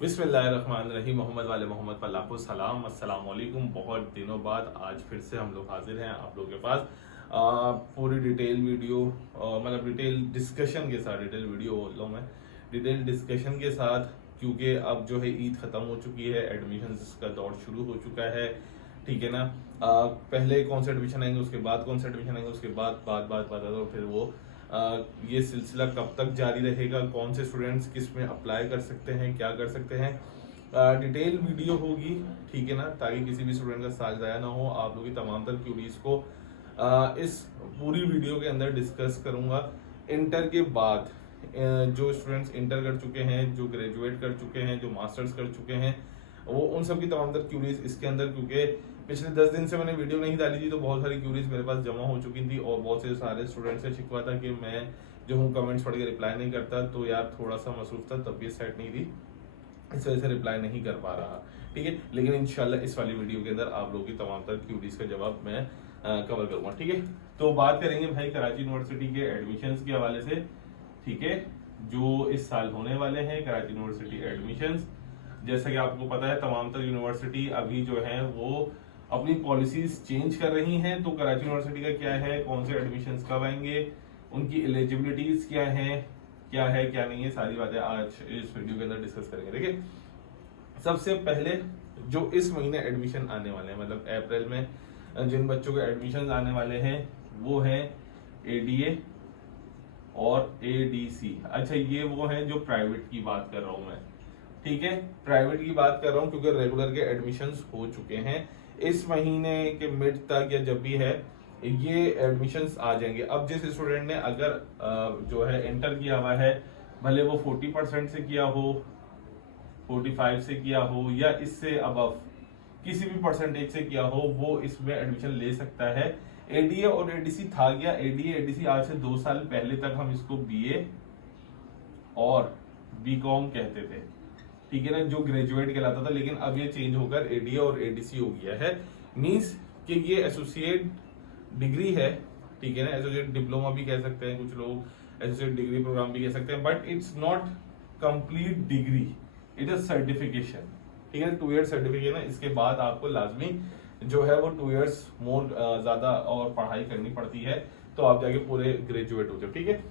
बिस्मिल्लाहिर्रहमानिर्रहीम। मोहम्मद वाले मोहम्मद पर लाखों सलाम। अस्सलाम वालेकुम। बहुत दिनों बाद आज फिर से हम लोग हाजिर हैं आप लोगों के पास पूरी डिटेल वीडियो, मतलब डिटेल डिस्कशन के साथ, डिटेल वीडियो बोल रहा हूँ मैं, डिटेल डिस्कशन के साथ, क्योंकि अब जो है ईद ख़त्म हो चुकी है, एडमिशन्स का दौर शुरू हो चुका है। ठीक है ना। पहले कौन से एडमिशन आएंगे, उसके बाद कौन से एडमिशन आएंगे, उसके बाद बाद और फिर वो ये सिलसिला कब तक जारी रहेगा, कौन से स्टूडेंट्स किस में अप्लाई कर सकते हैं, क्या कर सकते हैं, डिटेल वीडियो होगी। ठीक है ना, ताकि किसी भी स्टूडेंट का साथ ज़ाया ना हो। आप लोग की तमाम तर क्यूरीज को इस पूरी वीडियो के अंदर डिस्कस करूंगा। इंटर के बाद जो स्टूडेंट्स इंटर कर चुके हैं, जो ग्रेजुएट कर चुके हैं, जो मास्टर्स कर चुके हैं, वो उन सब की तमाम तर क्यूरीज इसके अंदर, क्योंकि पिछले 10 दिन से मैंने वीडियो नहीं डाली थी तो बहुत सारी क्यूरीज मेरे पास जमा हो चुकी थी और बहुत से सारे स्टूडेंट्स से शिकवा था कि मैं जो हूँ कमेंट्स पढ़ के रिप्लाई नहीं करता। तो यार थोड़ा सा मसरूफ था, तबीयत सेट नहीं थी, इस वजह से रिप्लाई नहीं कर पा रहा। ठीक है, लेकिन इंशाल्लाह इस वाली वीडियो के अंदर आप लोगों की तमाम तर क्यूरीज का जवाब मैं कवर करूंगा। ठीक है, तो बात करेंगे भाई कराची यूनिवर्सिटी के एडमिशन्स के हवाले से। ठीक है, जो इस साल होने वाले हैं कराची यूनिवर्सिटी एडमिशन्स, जैसा कि आपको पता है तमाम तर यूनिवर्सिटी अभी जो है वो अपनी पॉलिसीज चेंज कर रही हैं। तो कराची यूनिवर्सिटी का क्या है, कौन से एडमिशन्स कब आएंगे, उनकी एलिजिबिलिटीज क्या है क्या नहीं है, सारी बातें आज इस वीडियो के अंदर डिस्कस करेंगे। देखिए, सबसे पहले जो इस महीने एडमिशन आने वाले हैं, मतलब अप्रैल में जिन बच्चों के एडमिशन आने वाले हैं वो हैं एडीए और एडीसी। अच्छा, ये वो हैं जो प्राइवेट की बात कर रहा हूं मैं। ठीक है, प्राइवेट की बात कर रहा हूं क्योंकि रेगुलर के एडमिशन्स हो चुके हैं। इस महीने के मिड तक या जब भी है ये एडमिशन्स आ जाएंगे। अब जिस स्टूडेंट ने अगर जो है इंटर किया हुआ है, भले वो 40% से किया हो, 45 से किया हो या इससे अबव किसी भी परसेंटेज से किया हो, वो इसमें एडमिशन ले सकता है। एडीए और एडीसी था क्या, एडीए एडीसी आज से 2 साल पहले तक हम इसको बीए और बीकॉम कहते थे। ठीक है ना, जो ग्रेजुएट कहलाता था, लेकिन अब ये चेंज होकर एडीए और एडीसी हो गया है। मींस कि ये एसोसिएट डिग्री है। ठीक है ना, एसोसिएट डिप्लोमा भी कह सकते हैं कुछ लोग, एसोसिएट डिग्री प्रोग्राम भी कह सकते हैं, but it's not complete degree, it is certification. ठीक है, 2 ईयर सर्टिफिकेशन है। इसके बाद आपको लाजमी जो है वो 2 ईयर्स मोर ज्यादा और पढ़ाई करनी पड़ती है, तो आप जाके पूरे ग्रेजुएट होते हो। ठीक है,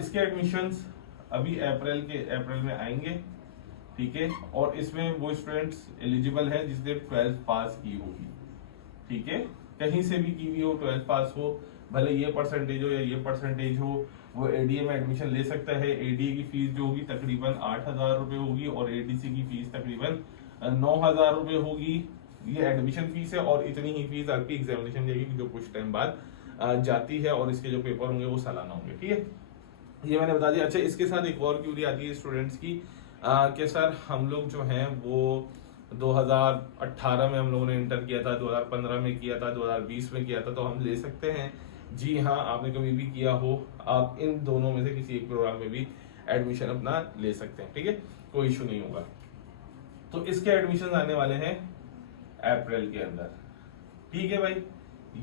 इसके एडमिशंस अभी अप्रैल में आएंगे। ठीक है, और इसमें वो स्टूडेंट्स एलिजिबल हैं जिसने 12th पास की होगी। ठीक है, कहीं से भी की हुई हो, 12th पास हो, भले ये परसेंटेज हो या ये परसेंटेज हो, वो एडीए में एडमिशन ले सकता है। एडीए की फीस जो होगी तकरीबन 8,000 रुपए होगी और एडीसी की फीस तकरीबन 9,000 रुपए होगी। ये एडमिशन फीस है और इतनी ही फीस आपकी एग्जामिनेशन जाएगी जो कुछ टाइम बाद जाती है, और इसके जो पेपर होंगे वो सालाना होंगे। ठीक है, ये मैंने बता दिया। अच्छा, इसके साथ एक और क्यूरी आती है स्टूडेंट्स की कि सर हम लोग जो हैं वो 2018 में हम लोगों ने इंटर किया था, 2015 में किया था, 2020 में किया था, तो हम ले सकते हैं? जी हाँ, आपने कभी भी किया हो, आप इन दोनों में से किसी एक प्रोग्राम में भी एडमिशन अपना ले सकते हैं। ठीक है, कोई इशू नहीं होगा। तो इसके एडमिशन आने वाले हैं अप्रैल के अंदर। ठीक है भाई,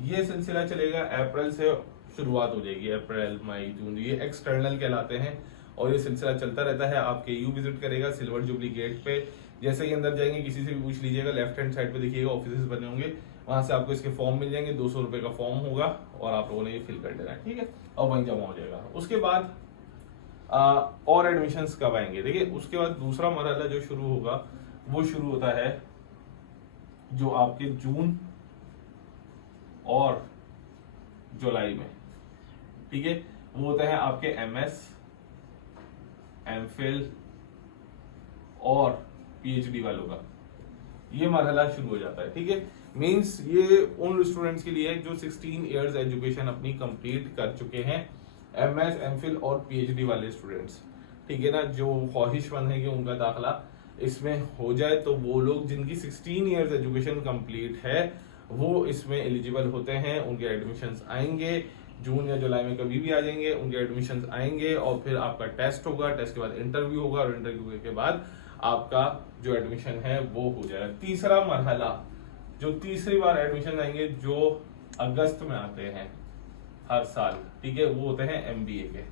ये सिलसिला चलेगा, अप्रैल से शुरुआत हो जाएगी। अप्रैल, मई, जून, ये एक्सटर्नल कहलाते हैं और ये सिलसिला चलता रहता है। आप केयू विजिट करेगा सिल्वर जुबली गेट पे, जैसे ही अंदर जाएंगे किसी से भी पूछ लीजिएगा, लेफ्ट हैंड साइड पे देखिएगा ऑफिस बने होंगे, वहां से आपको इसके फॉर्म मिल जाएंगे। 200 रुपए का फॉर्म होगा और आप लोगों ने ये फिल कर देना है। ठीक है, और वहीं जमा हो जाएगा। उसके बाद और एडमिशन्स कब आएंगे? देखिए, उसके बाद दूसरा मरहला जो शुरू होगा वो शुरू होता है जो आपके जून और जुलाई में। ठीक है, वो होता है आपके एमएस, एमफिल और पीएचडी वालों का, ये मरहला शुरू हो जाता है। ठीक है, मींस ये उन स्टूडेंट्स के लिए जो 16 इयर्स एजुकेशन अपनी कंप्लीट कर चुके हैं, एमएस, एमफिल और पीएचडी वाले स्टूडेंट्स। ठीक है ना, जो ख्वाहिशमंद है कि उनका दाखिला इसमें हो जाए, तो वो लोग जिनकी 16 इयर्स एजुकेशन कंप्लीट है वो इसमें एलिजिबल होते हैं। उनके एडमिशन्स आएंगे जून या जुलाई में, कभी भी आ जाएंगे, उनके एडमिशन्स आएंगे और फिर आपका टेस्ट होगा, टेस्ट के बाद इंटरव्यू होगा और इंटरव्यू के बाद आपका जो एडमिशन है वो हो जाएगा। तीसरा मरहला, जो तीसरी बार एडमिशन आएंगे जो अगस्त में आते हैं हर साल, ठीक है, वो होते हैं एमबीए के।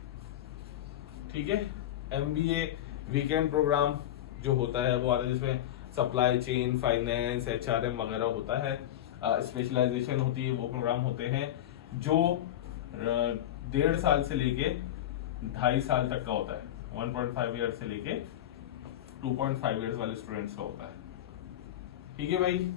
ठीक है, एमबीए वीकेंड प्रोग्राम जो होता है वो आता है, जिसमें सप्लाई चेन, फाइनेंस, HRM वगैरह होता है। स्पेशलाइजेशन होती है, वो प्रोग्राम होते हैं जो 1.5 साल से लेके 2.5 साल तक का होता है। 1.5 ईयर से लेके 2.5 ईयर्स वाले स्टूडेंट्स का होता है। ठीक है भाई,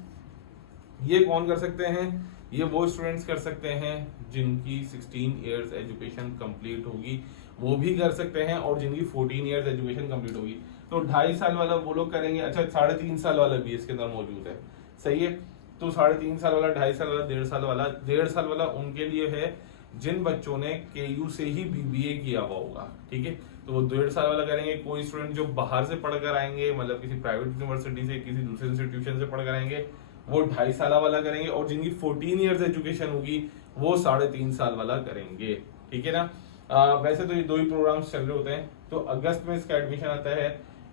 ये कौन कर सकते हैं? ये वो स्टूडेंट्स कर सकते हैं जिनकी 16 ईयर्स एजुकेशन कंप्लीट होगी, वो भी कर सकते हैं, और जिनकी 14 ईयर्स एजुकेशन कंप्लीट होगी। तो 2.5 साल वाला वो लोग करेंगे। अच्छा, 3.5 साल वाला भी इसके अंदर मौजूद है, सही है। तो 3.5 साल वाला, 2.5 साल वाला, 1.5 साल वाला, 1.5 साल वाला उनके लिए है जिन बच्चों ने KU से ही BBA किया हुआ होगा। ठीक है, तो वो 1.5 साल वाला करेंगे। कोई स्टूडेंट जो बाहर से पढ़कर आएंगे, मतलब किसी प्राइवेट यूनिवर्सिटी से, किसी दूसरे इंस्टीट्यूशन से पढ़कर आएंगे, वो 2.5 साल वाला करेंगे। और जिनकी 14 ईयर्स एजुकेशन होगी वो 3.5 साल वाला करेंगे। ठीक है ना। वैसे तो ये 2 ही प्रोग्राम्स चल रहे होते हैं। तो अगस्त में इसका एडमिशन आता है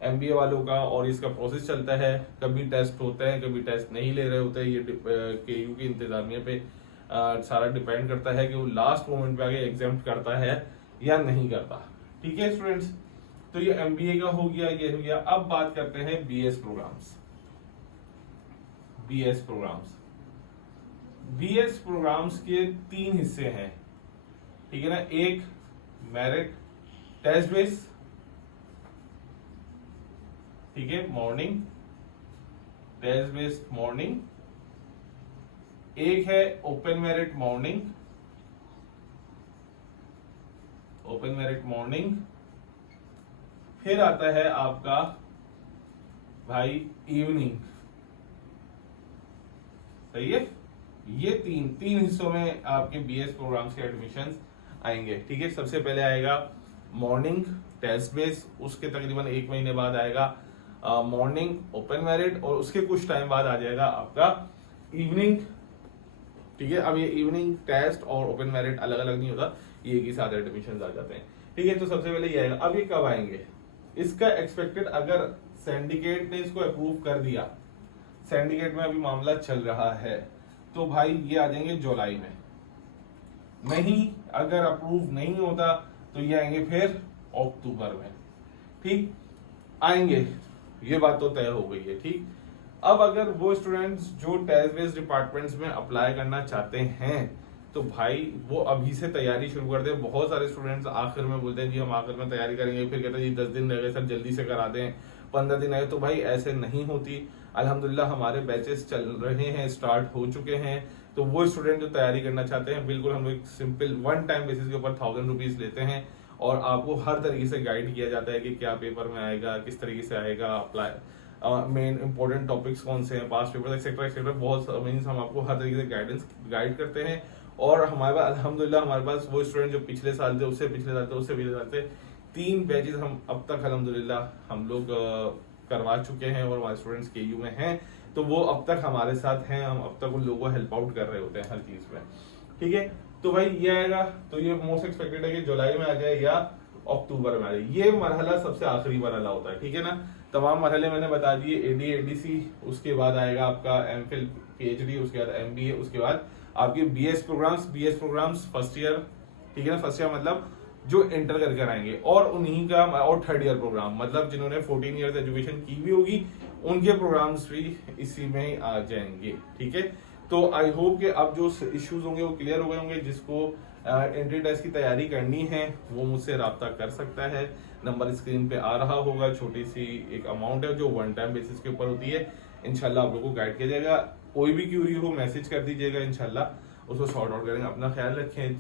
MBA वालों का, और इसका प्रोसेस चलता है। कभी टेस्ट होते हैं, कभी टेस्ट नहीं ले रहे होते हैं। ये KU की इंतजामिया पे सारा डिपेंड करता है कि वो लास्ट मोमेंट पे आगे एग्जाम करता है या नहीं करता। ठीक है स्टूडेंट्स, तो ये MBA का हो गया, ये हो गया। अब बात करते हैं BS प्रोग्राम्स। BS प्रोग्राम्स के 3 हिस्से हैं। ठीक है ना। एक मेरिट टेस्ट बेस, ठीक है, मॉर्निंग टेस्ट बेस्ड मॉर्निंग। एक है ओपन मेरिट मॉर्निंग। फिर आता है आपका भाई इवनिंग। सही है। ये तीन हिस्सों में आपके BS प्रोग्राम्स के एडमिशंस आएंगे। ठीक है, सबसे पहले आएगा मॉर्निंग टेस्ट बेस, उसके तकरीबन 1 महीने बाद आएगा मॉर्निंग ओपन मेरिट, और उसके कुछ टाइम बाद आ जाएगा आपका इवनिंग। ठीक है, अब ये इवनिंग टेस्ट और ओपन मेरिट अलग अलग नहीं होता, ये एक ही साथ एडमिशन आ जाते हैं। ठीक है, तो सबसे पहले ये आएगा। अब ये कब आएंगे? इसका एक्सपेक्टेड, अगर सिंडिकेट ने इसको अप्रूव कर दिया, सिंडिकेट में अभी मामला चल रहा है, तो भाई ये आ जाएंगे जुलाई में। नहीं, अगर अप्रूव नहीं होता तो ये आएंगे फिर अक्टूबर में। ठीक, आएंगे, ये बात तो तय हो गई है। ठीक, अब अगर वो स्टूडेंट्स जो टेस्ट बेस्ड डिपार्टमेंट्स में अप्लाई करना चाहते हैं, तो भाई वो अभी से तैयारी शुरू कर दें। बहुत सारे स्टूडेंट्स आखिर में बोलते हैं जी हम आखिर में तैयारी करेंगे, फिर कहते हैं जी 10 दिन रह गए सर, जल्दी से करा दें, 15 दिन आए। तो भाई ऐसे नहीं होती। अल्हम्दुलिल्लाह हमारे बैचेस चल रहे हैं, स्टार्ट हो चुके हैं। तो वो स्टूडेंट जो तैयारी करना चाहते हैं, बिल्कुल हम लोग सिंपल 1 टाइम बेसिस के ऊपर 1000 रुपीज लेते हैं, और आपको हर तरीके से गाइड किया जाता है कि क्या पेपर में आएगा, किस तरीके से आएगा, अप्लाई मेन इंपॉर्टेंट टॉपिक्स कौन से हैं, पास्ट पेपर एक्सेट्रा बहुत मीन्स हम आपको हर तरीके से गाइड करते हैं। और हमारे पास अल्हम्दुलिल्लाह हमारे पास वो स्टूडेंट जो पिछले साल थे, उससे पिछले साल थे, उससे पिछले साल थे, 3 बैचेस हम अब तक अल्हम्दुलिल्लाह हम लोग करवा चुके हैं, और हमारे स्टूडेंट्स KU में हैं, तो वो अब तक हमारे साथ हैं। हम अब तक उन लोगों को हेल्प आउट कर रहे होते हैं हर चीज में। ठीक है, तो भाई ये आएगा, तो ये मोस्ट एक्सपेक्टेड है कि जुलाई में आ जाए या अक्टूबर में आ जाए। ये मरहला सबसे आखिरी मरहला होता है। ठीक है ना। तमाम मरहले मैंने बता दिए, AD ADC, उसके बाद आएगा आपका MPhil PhD, उसके बाद MBA, उसके बाद आपके BS प्रोग्राम्स फर्स्ट ईयर। ठीक है ना, फर्स्ट ईयर मतलब जो इंटर कर आएंगे, और उन्हीं का, और 3rd ईयर प्रोग्राम मतलब जिन्होंने 14 ईयर्स एजुकेशन की भी होगी, उनके प्रोग्राम्स भी इसी में ही आ जाएंगे। ठीक है, तो आई होप कि अब जो इश्यूज होंगे वो क्लियर हो गए होंगे। जिसको एंट्री टेस्ट की तैयारी करनी है वो मुझसे रब्ता कर सकता है, नंबर स्क्रीन पे आ रहा होगा। छोटी सी एक अमाउंट है जो 1 टाइम बेसिस के ऊपर होती है। इंशाल्लाह आप लोगों को गाइड किया जाएगा। कोई भी क्यूरी हो मैसेज कर दीजिएगा, इंशाल्लाह उसको सॉर्ट आउट करेंगे। अपना ख्याल रखें,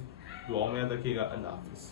दुआ में याद रखिएगा। अल्लाह हाफिज।